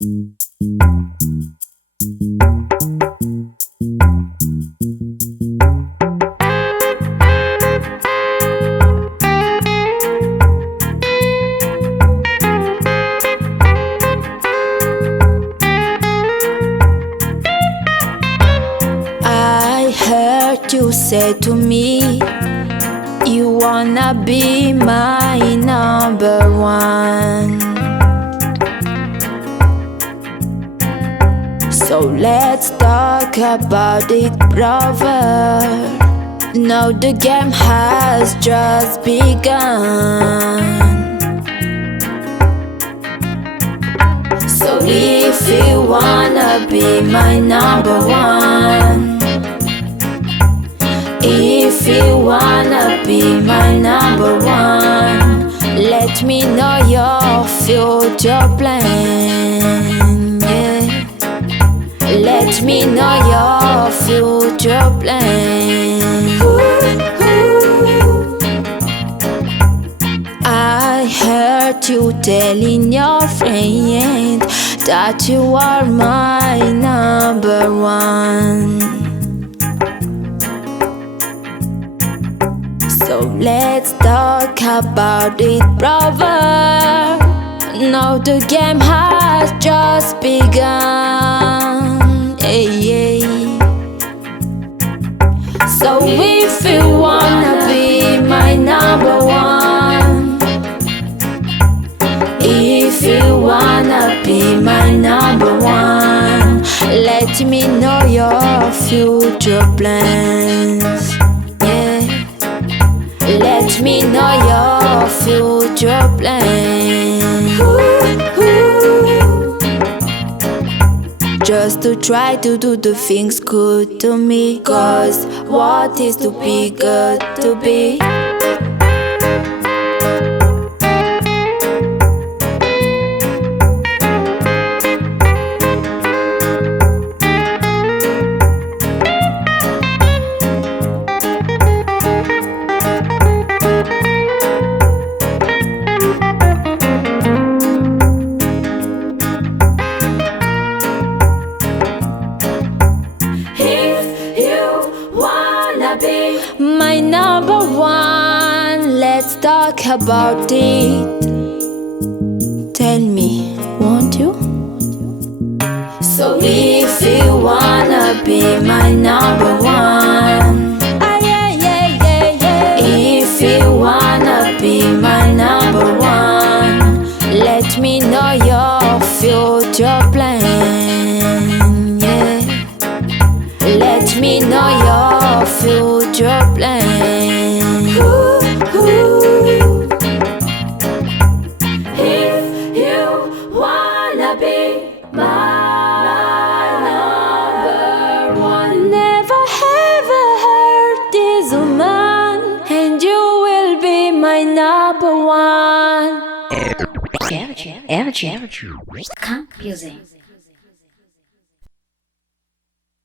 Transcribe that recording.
I heard you say to me, you wanna be my number one. So let's talk about it, brother. Now the game has just begun. So if you wanna be my number one, if you wanna be my number one, let me know your future plan, yeah. Let me know your future plan. I heard you telling your friend that you are my number one. So let's talk about it, brother. Now the game has just begun, hey, hey. So if you wanna be my number one, if you wanna be my number one, let me know your future plans, yeah. Let me know your future plans. Just to try to do the things good to me, 'cause what is to be good to be? Be my number one, let's talk about it. Tell me, won't you? So if you wanna be my number one, yeah, yeah, yeah, yeah. If you wanna be my number one, let me know your future plan, yeah. Let me know your future plan. If you wanna be my number one, never ever hurt this woman, and you will be my number one. Confusing.